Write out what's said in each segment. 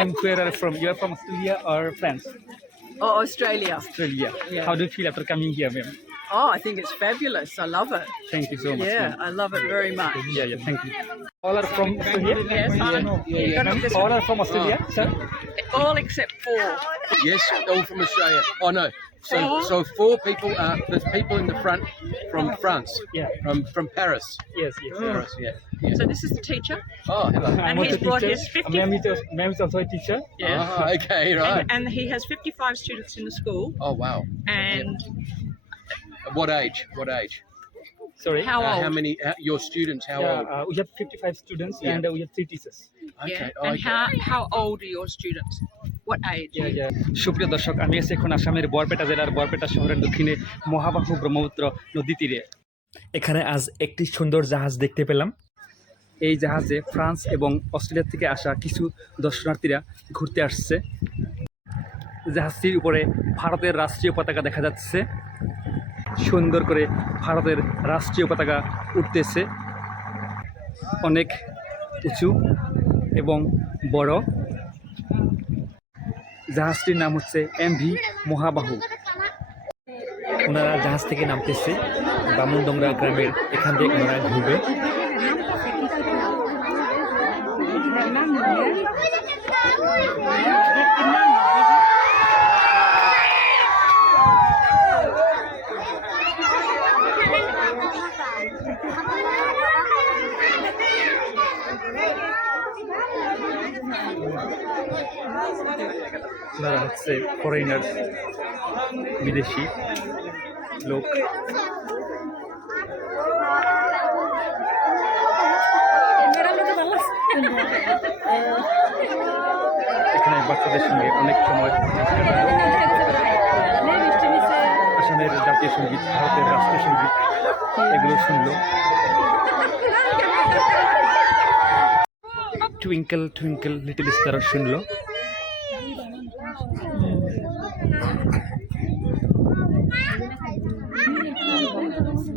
I mean, where are you from? You are from Australia or France? Oh, Australia. Australia. Yeah. How do you feel after coming here, ma'am? Oh, I think it's fabulous. I love it. Thank you so much. Yeah, I love it very much. Yeah, yeah, thank all you. Are yeah, yeah, yeah, yeah. All are from Australia? Yes. All are from Australia, All except four. Yes, all from Australia. Oh, no. So, so four people are there's people in the front from France. Yeah. From, from Paris. Yes, yes. Oh. Paris, yeah, yeah. So this is the teacher. Oh, hello. And what he's brought teacher? his 50. Uh, Mammy's also a teacher. Yeah. Oh, okay, right. And, and, he has 55 students in the school. Oh, wow. And. Yeah. What age? What age? Sorry. How old? Uh, how many? Uh, your students, how uh, old? Uh, we have 55 students yeah. and uh, we have three teachers. Okay. Yeah. and oh, How, okay. how old are your students? what I সুপ্রিয় দর্শক আমি এসে এখন আসামের বরপেটা জেলার বরপেটা শহরের দক্ষিণে মহাবাহু ব্রহ্মপুত্র নদী তীরে এখানে আজ একটি সুন্দর জাহাজ দেখতে পেলাম এই জাহাজে ফ্রান্স এবং অস্ট্রেলিয়া থেকে আসা কিছু দর্শনার্থীরা ঘুরতে আসছে জাহাজটির উপরে ভারতের রাষ্ট্রীয় পতাকা দেখা যাচ্ছে সুন্দর করে ভারতের রাষ্ট্রীয় পতাকা উঠতেছে অনেক উঁচু এবং বড় জাহাজটির নাম হচ্ছে এম ভি মহাবাহু ওনারা জাহাজ থেকে নামতেছে বামুনডোংরা গ্রামের এখান থেকে ওনারা ঘুরবে যারা হচ্ছে ফরেনার বিদেশি লোক এখানে বাচ্চাদের সঙ্গে অনেক সময় আসামের জাতীয় সঙ্গীত ভারতের রাষ্ট্রসঙ্গীত এগুলো শুনল টুইঙ্কেল টুইঙ্কেল লিটিল স্টার শুনলো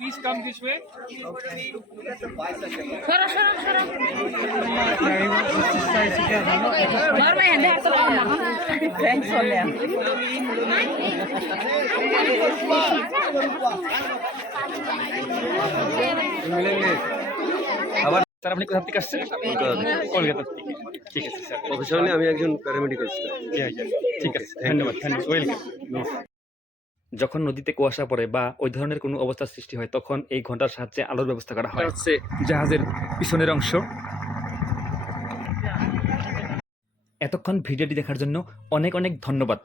पीस कम किस में सर सर सर और मैं अंदर तो आ रहा हूं थैंक्स फॉर ले मिलेंगे আবার তার আপনি কথা বলতে আসছেন কল করতে ঠিক আছে স্যার অফিসারনি আমি একজন প্যারামেডিকেল স্যার ঠিক আছে ঠিক আছে ধন্যবাদ ধন্যবাদ ওয়েলকাম যখন নদীতে কুয়াশা পড়ে বা ওই ধরনের কোনো অবস্থার সৃষ্টি হয় তখন এই ঘন্টার সাহায্যে আলোর ব্যবস্থা করা হয় হচ্ছে জাহাজের পিছনের অংশ এতক্ষণ ভিডিওটি দেখার জন্য অনেক অনেক ধন্যবাদ